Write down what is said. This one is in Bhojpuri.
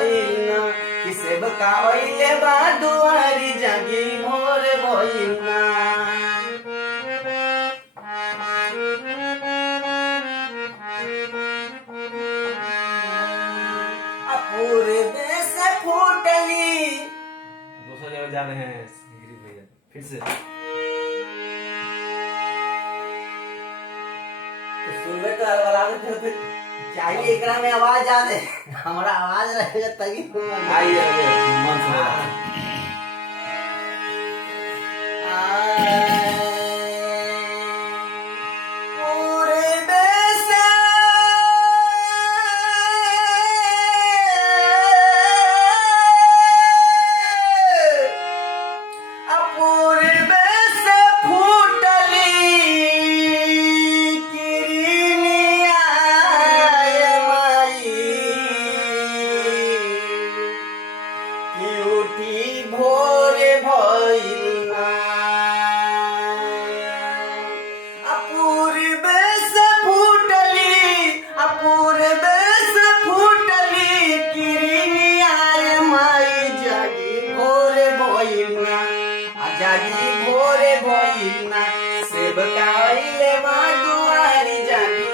भइल ना कि सेवका अइले बा दुआरी जागी भोर भइल ना। पूर्वे से फूटली दूसरी जगह जा रहे हैं भैया फिर से तो सुनबे तो आवाज चाहिए एकरा में आवाज आ दे हमारा आवाज रहेगा तभी आइए मन से भोरे भइल ना पूर्वे से फूटली किरनिया माई जागी भोरे भइल ना जागी भोरे भइल ना सेवका अइले बा दुआरी जागी